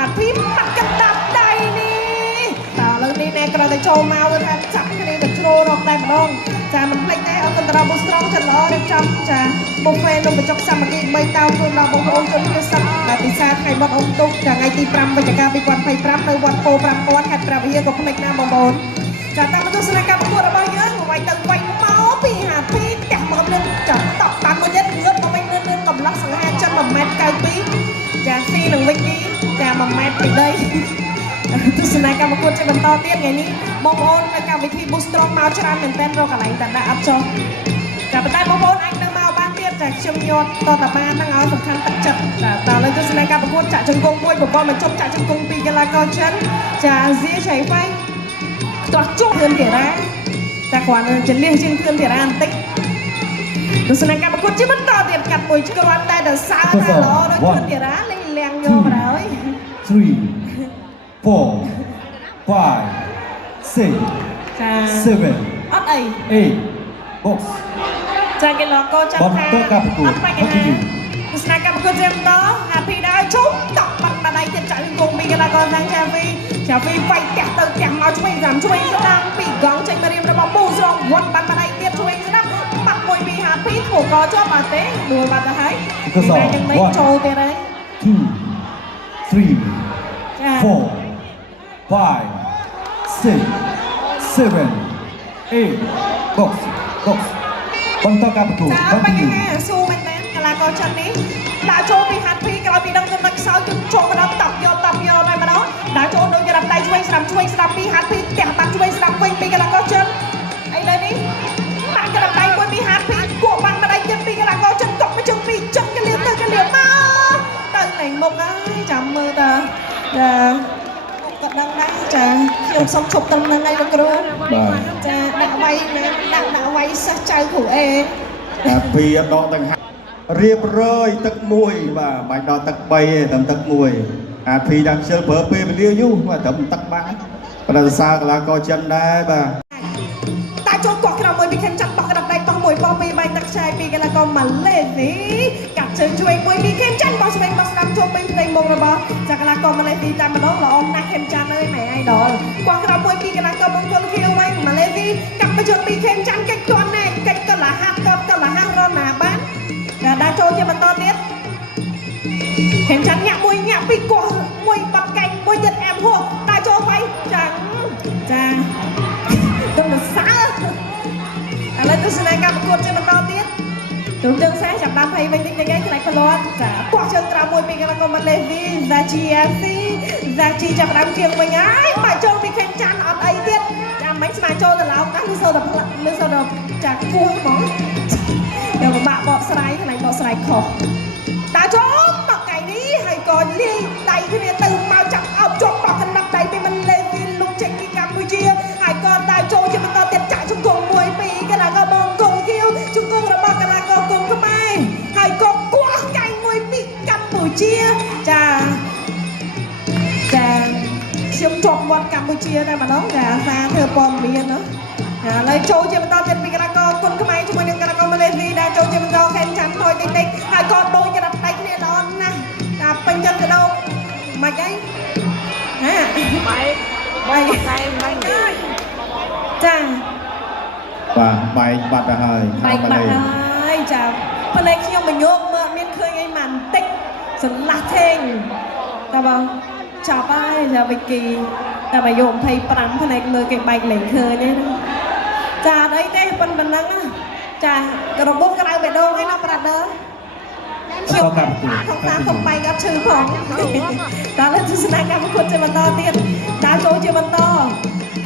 ហាត់ភីបាត់កណ្ដាប់ដៃនេះតើឥឡូវនេះណែក្រតែចូលមកទៅថាចាប់គ្នាទៅជ្រោរកតែម្ដងចាមិនភ្លេចដែរអរគុណតារាបុស្រងចាល្អរៀបចំចាបុហ្វេនំបញ្ចុកសាមគ្គី3តោនជូនដល់បងប្អូនជនជាតិសិទ្ធិដែលពិសាថ្ងៃបុណ្យអុំទូកថ្ងៃទី5វិច្ឆិកា2025នៅវត្តពោ5000ខេត្តព្រះវិហារក៏ភ្លេចណាបងប្អូនចាតាមទស្សនកម្មប្រកួតរបស់យើងវាយទៅវាយមកពីហាត់ភីផ្ទះមកលឿនចាតបតាមមួយទៀតងើបមកវិញលឿនកំឡោះសង្ហាចិន1.92 ចាស៊ីនឹងវិញនេះចា1ម៉ែត្រពីដីទស្សនកម្មប្រកួតជាបន្តទៀតថ្ងៃនេះបងប្អូននៅកម្មវិធី Boost Strong មកច្រើនមែនទែនរកកន្លែងតាដាក់អត់ចុះចាប៉ុន្តែបងប្អូនអាចនឹងមកបានទៀតចាខ្ញុំញត់តតបានហ្នឹងឲ្យសំខាន់ទឹកចិត្តចាតើលើទស្សនកម្មប្រកួតចាក់ជង្គង់មួយប្រព័ន្ធបញ្ចុះចាក់ជង្គង់ពីកីឡាករចិនចាហ្ស៊ីឆៃហ្វៃខ្ទាស់ជុំធឿនធីរ៉ាតែគ្រាន់តែចលះជាងធឿនធីរ៉ាបន្តិចទស្សនកម្មប្រកួតជាបន្តទៀតកាត់មួយគ្រាន់តែទៅសើថាល្អដូចធឿនធីរ៉ាលេងលៀងយកមកហើយ 3 4 5 6 7 អត់អី 8 box ចាកីឡាករចាំថាអត់បាច់គេថាទស្សនកម្មប្រកួតជាបន្តហាភីដែរជុំតក់បាត់បាត់ដៃទៀតចាក់វិញគង់ពីកីឡាករខាងចាវីវាយផ្ទះទៅផ្ទះមកឆ្វេងស្ដាំពីកង់ចេញមករៀមរបស់ប៊ូស្រងវត្តបាត់បាត់ដៃទៀតឆ្វេងស្ដាំបាត់មួយពីហាភីធ្វើកជាប់អត់ទេដួលបាត់ទៅហើយតែយ៉ាងម៉េចចូលទៀតហើយ 2 3 4 5 6 7 8 box បន្តការប្រកួតអត់បាច់គេស៊ូមែនតើកីឡាករចិននេះដាក់ចូលពីហាត់ភីក្រោយពីដឹងទៅនឹកខ្សោយជន់ចូលមកដល់តប់យកតែម្ដងដាក់ចូលដូចរាប់ដៃឆ្វេងស្ដាំពីហាត់ភីផ្ទះបាត់ឆ្វេងស្ដាំវិញពីកីឡាករចិនឥឡូវនេះបាក់ក្រាប់ដៃមួយពីហាត់ភីគួរបាត់ម្ដាយទៀតពីកីឡាករចិនកប់មកជើងពីចិនកលៀមទៅកលៀមមកទៅលេងមុខហើយចាំមើលតើគាត់ដឹងដែរចាខ្ញុំសុំឈប់ត្រឹមហ្នឹងហើយលោកគ្រូចាដាក់វាយដាក់វាយសិស្សចៅគ្រូអេតែពីដកទាំងរៀបរយទឹកមួយបាទបាច់ដកទឹក3ទេត្រឹមទឹកមួយអាភីដាក់ខ្ជិលប្រើពេលវេលាយូរបាទត្រឹមទឹកបានប្រសិទ្ធសាកីឡាករចិនដែរបាទតែចូលកោះក្រោមមួយពីខេមចាត់បោះក្តាប់ដៃបោះមួយបោះពីរបែកទឹកខ្ចាយពីកីឡាករម៉ាឡេស៊ីកាត់ជើងឆ្វេងមួយពីខេមចាត់បោះឆ្វេងបោះស្ដាំចូលពេញផ្ទៃមុខរបស់ចាកីឡាករម៉ាឡេស៊ីតែម្ដងល្អណាស់ខេមចាត់អើយម៉ែអាយដល់កោះក្រោមមួយពីកីឡាករបង្គោលខៀវវិញម៉ាឡេស៊ីកាត់មកជើងពីខេមចាត់កិច្ចទាន់ណែកិច្ចកលាហាត់រណាបានដាក់ចូលជាបន្តទៀតខេមចាត់ញាក់ពីកោះមួយបាត់កែងមួយទៀតអែមហួរដាក់ចូលទៅចាទៅសើឥឡូវទស្សនកម្មប្រកួតជាបន្តទៀតជុំជើងសេះចាប់បានភ័យវិញតិចៗឯងខ្លាចផ្លាត់ចាបោះជើងក្រៅមួយពីកីឡាករម៉ាឡេស៊ីហ្សាជីចាប់ដើមជាងវិញហើយបាក់ចូលពីខេមចាន់អត់អីទៀតចាំមិនស្មានចូលទៅឡោកណាស់លឺសូតែចាគោះហ្មងយកបាក់បកស្រាយខ្លាញ់បកស្រាយខុសដាក់ចូលមកកៃនេះហើយក៏លាយដៃគ្នាទៅមកចាប់អោបជាប់បោះកណ្ដាប់ដៃពីម៉ាឡេស៊ីលុកចេញពីកម្ពុជាហើយក៏ដាក់ចូលជាបន្តទៀតចាក់ជង្គង់មួយពីកីឡាករបងកុងគៀវជង្គង់របស់កីឡាករកុងខ្មែរហើយក៏គោះកែងមួយពីកម្ពុជាចាខ្ញុំជាប់វត្តកម្ពុជាតែម្ដងចាសារធ្វើព័ត៌មានណាឥឡូវចូលជាបន្តទៀតពីកីឡាករគុនខ្មែរជាមួយនឹងកីឡាករម៉ាឡេស៊ីដែលចូលជាបន្តខេមចាន់ថយតិចហើយក៏ដូចក្រាប់ដៃគ្នាល្អណាស់ចាពេញចិត្តទៅដល់មិនអីហាបាយតែមិនចាបាទបែកបាត់ទៅហើយបែកបាត់ហើយចាផ្លេចខ្ញុំបញ្ញោកមើលមានឃើញអីមិនបន្តិចស្រឡះធេងតើបងចាប់ហើយចាវិគីតែមកយក25ផ្នែកលើគេបែកលេងឃើញទេចាអត់អីទេប៉ុណ្ណឹងចារបបក្រៅបេះដូងឯណាប្រាដឺខ្ញុំក្នុងតាមកំបែកអត់ឈឺផងតើលើទស្សនកម្មប្រកួតជាបន្តទៀតដើរចូលជាបន្ត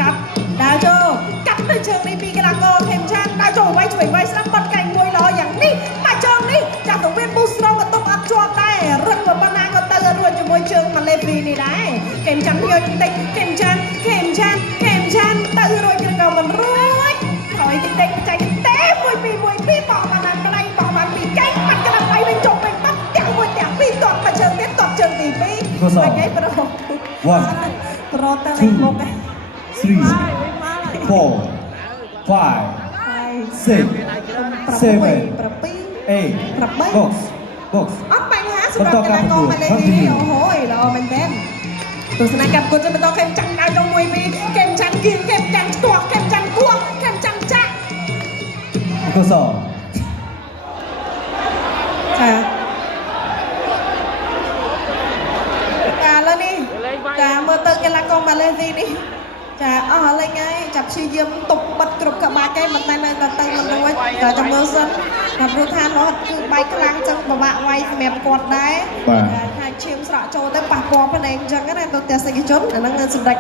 កាប់ដើរចូលកាប់ទៅជើងនេះពីកីឡាករខេមចាន់ដើរចូលវាយឆ្វេងវាយស្ដាំបាត់កែងមួយល្អយ៉ាងនេះមកជើងនេះចាប់ទៅវាប៊ូស្រងក៏ទុំអត់ជាប់ដែររឹងប៉ុណ្ណាក៏ទៅរួចជាមួយជើងម៉ាឡេស៊ីនេះដែរខេមចាន់យកតិចខេមចាន់ទៅរួចក៏មិនរួចហើយតិចបច្ចេកទេសមួយពីបោះបានក្លៃបោះបានពីកែងបាត់ក្រាបដៃវិញចូលវិញបាត់ទាំងមួយទាំងពីរតបមកជើងទៀតតបជើងទី2មិនអីប្រូតទៅមុខ3 4 5 6 7 8 box អត់បញ្ហាសម្រាប់កីឡាករម៉ាឡេស៊ីអូហូយល្អមែនទេ ទស្សនកិច្ចគុណទៅបន្តខេមចាំងដៅដល់មួយពីខេមចាំងគៀងខេមចាំងស្ទាស់ខេមចាំងគួងខេមចាំងចាក់ កុសល ចាឥឡូវនេះចាមើលទៅកីឡាករម៉ាឡេស៊ីនេះចាអស់លេងហើយចាប់ព្យាយាមទប់បិទគ្រប់ក្បាលគេមិនតែនៅតែតឹងមិនរួចតែចាំមើលសិនតែព្រោះថានោះគឺបែកខ្លាំងចឹងពិបាកវាយសម្រាប់គាត់ដែរថាឈាមស្រក់ចូលទៅប៉ះពាល់ភ្នែកអញ្ចឹងណាទៅទស្សនិកជនអាហ្នឹងសម្ដេច